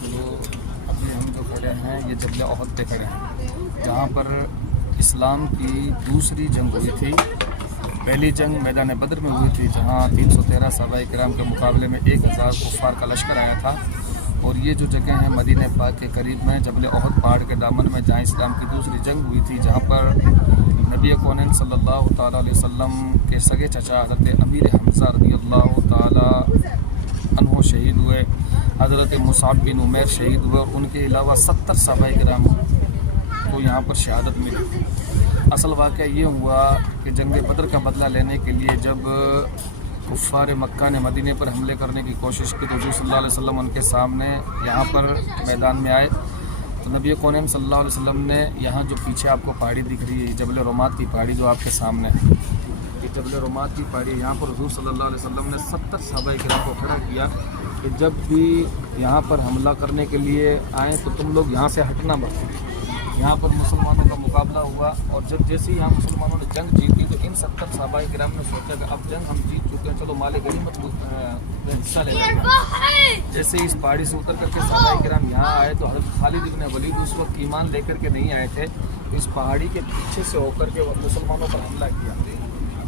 تو ابھی ہم جو کھڑے ہیں یہ جبل احد پہ کھڑے ہیں، جہاں پر اسلام کی دوسری جنگ ہوئی تھی۔ پہلی جنگ میدان بدر میں ہوئی تھی، جہاں 313 صحابہ کرام کے مقابلے میں 1000 کفار کا لشکر آیا تھا۔ اور یہ جو جگہ ہیں مدینہ پاک کے قریب میں جبل احد پہاڑ کے دامن میں، جہاں اسلام کی دوسری جنگ ہوئی تھی، جہاں پر نبی کونین صلی اللہ تعالیٰ علیہ وسلم کے سگے چچا حضرت امیر حمزہ رضی اللہ تعالیٰ عنہ شہید ہوئے، حضرت مصعب بن عمیر شہید ہوئے، اور ان کے علاوہ 70 صحابہ کرام کو یہاں پر شہادت ملی۔ اصل واقعہ یہ ہوا کہ جنگ بدر کا بدلہ لینے کے لیے جب کفار مکہ نے مدینے پر حملے کرنے کی کوشش کی تو حضور صلی اللہ علیہ وسلم ان کے سامنے یہاں پر میدان میں آئے، تو نبی کونین صلی اللہ علیہ وسلم نے یہاں جو پیچھے آپ کو پہاڑی دکھ رہی ہے، جبل رمات کی پہاڑی جو آپ کے سامنے ہے، یہ جبل رمات کی پہاڑی، یہاں پر حضور صلی اللہ علیہ وسلم نے 70 صحابہ کرام کو کھڑا کیا کہ جب بھی یہاں پر حملہ کرنے کے لیے آئیں تو تم لوگ یہاں سے ہٹنا مت۔ یہاں پر مسلمانوں کا مقابلہ ہوا، اور جب جیسے ہی یہاں مسلمانوں نے جنگ جیتی تو ان 70 صحابہ کرام نے سوچا کہ اب جنگ ہم جیت چکے ہیں، چلو مال غنیمت میں حصہ لے لیں۔ جیسے ہی اس پہاڑی سے اتر کر کے صحابہ کرام یہاں آئے تو حضرت خالد بن ولید اس وقت ایمان لے کر کے نہیں آئے تھے، اس پہاڑی کے پیچھے سے ہو کر کے وہ مسلمانوں پر حملہ کیا۔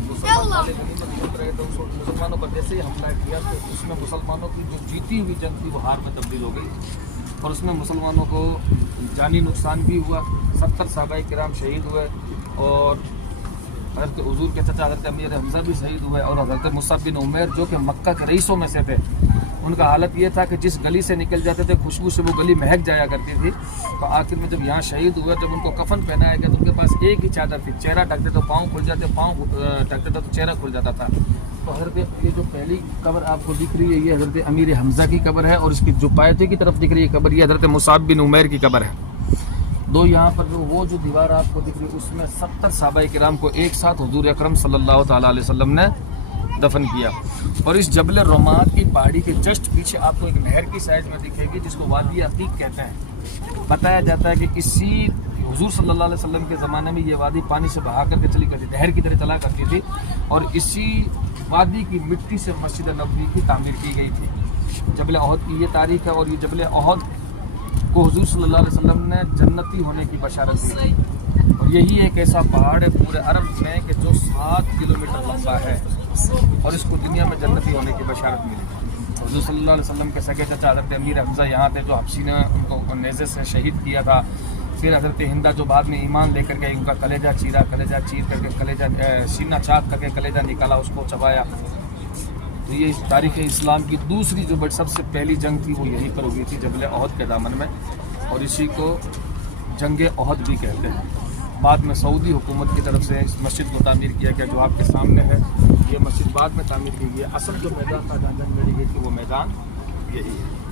مسلمان مال غنیمت لوٹ رہے تھے، مسلمانوں پر جیسے ہی حملہ کیا تو اس میں مسلمانوں کی جو جیتی ہوئی جنگ تھی وہ ہار میں تبدیل ہو گئی، اور اس میں مسلمانوں کو جانی نقصان بھی ہوا، 70 صحابہ کرام شہید ہوئے، اور حضرت حضور کے چچا حضرت امیر حمزہ بھی شہید ہوئے، اور حضرت مصعب بن عمیر جو کہ مکہ کے رئیسوں میں سے تھے، ان کا حالت یہ تھا کہ جس گلی سے نکل جاتے تھے خوشبو سے وہ گلی مہک جایا کرتی تھی۔ تو آخر میں جب یہاں شہید ہوئے، جب ان کو کفن پہنایا گیا تو ان کے پاس ایک ہی چادر تھی، چہرہ ڈھکتے تو پاؤں کھل جاتے، پاؤں ڈھکتے تھے تو چہرہ کھل جاتا تھا۔ تو حضرت یہ جو پہلی قبر آپ کو دکھ رہی ہے یہ حضرت امیر حمزہ کی قبر ہے، اور اس کی جو پایتے کی طرف دکھ رہی ہے قبر یہ حضرت مصعب بن عمیر کی قبر ہے۔ دو یہاں پر وہ جو دیوار آپ کو دکھ رہی ہے اس میں 70 صحابہ کرام کو ایک ساتھ حضور اکرم صلی اللہ تعالیٰ علیہ وسلم نے دفن کیا۔ اور اس جبل رمات کی پہاڑی کے جسٹ پیچھے آپ کو ایک نہر کی سائز میں دکھے گی جس کو وادی عقیق کہتے ہیں۔ بتایا جاتا ہے کہ اسی حضور صلی اللہ علیہ وسلم کے زمانے میں یہ وادی پانی سے بہا کر کے چلی کرتی تھی، نہر کی طرح چلا کرتی تھی، اور اسی وادی کی مٹی سے مسجد نبوی کی تعمیر کی گئی تھی۔ جبل احد کی یہ تاریخ ہے، اور یہ جبل احد کو حضور صلی اللہ علیہ وسلم نے جنتی ہونے کی بشارت دی تھی، اور یہی ایک ایسا پہاڑ ہے پورے عرب میں کہ جو 7 کلومیٹر لمبا ہے، اور اس کو دنیا میں جنتی ہونے کی بشارت ملی۔ حضور صلی اللہ علیہ وسلم کے سگے چچا حضرت امیر حمزہ یہاں تھے جو حبشی نے ان کو نیزے سے شہید کیا تھا۔ پھر حضرت ہندہ جو بعد میں ایمان لے کر کے ان کا کلیجہ چیرا، کلیجہ چیر کر کے کلیجہ سینہ چاک کر کے کلیجہ نکالا، اس کو چبایا۔ تو یہ تاریخ اسلام کی دوسری جو سب سے پہلی جنگ تھی وہ یہیں پر ہوئی تھی جبل احد کے دامن میں، اور اسی کو جنگ احد بھی کہتے ہیں۔ بعد میں سعودی حکومت کی طرف سے اس مسجد کو تعمیر کیا گیا جو آپ کے سامنے ہے، یہ مسجد بعد میں تعمیر کی گئی ہے۔ اصل جو میدان تھا جہاں جنگ لڑی گئی تھی وہ میدان یہی ہے۔